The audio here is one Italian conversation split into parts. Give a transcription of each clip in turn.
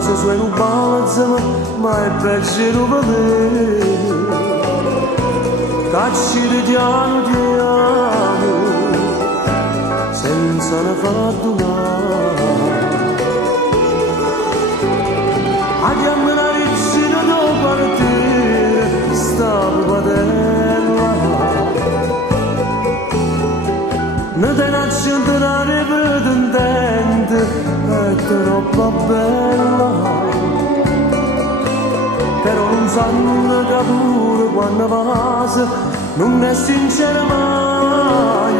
se su non balza ma è peggio per me. Cacci di piano piano senza ne far donare. A chiamare la riccina dopo partire stavo padella. Ne te ne accendere pretendente è troppo bella. Però non sanno che pure quando passa non è sincera mai.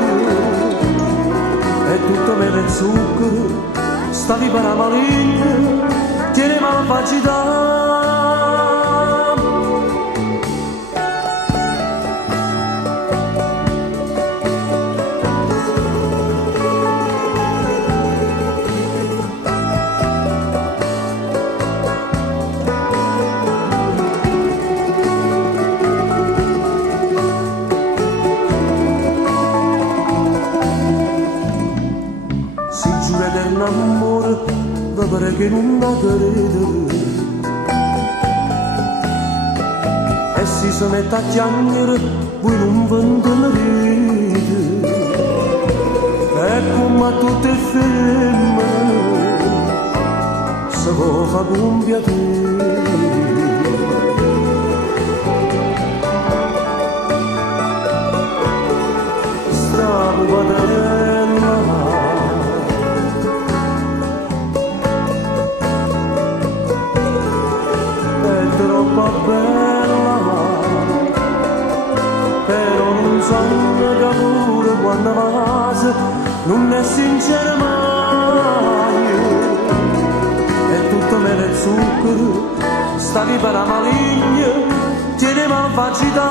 E tutto mele e zucchero, stavi per la maligna, tiene malvagità. Un amore da pare che non da credere e si se mette a chiamare voi non vendono ride e come a tutte le femmine se può fa compiacere. Stavo padella troppo bella, però non sanno che pure quando passa non è sincera mai. E tutto mele e zucchero, stavi per la maligna, tiene malvagità.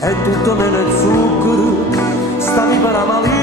E tutto mele e zucchero, stavi per la maligna.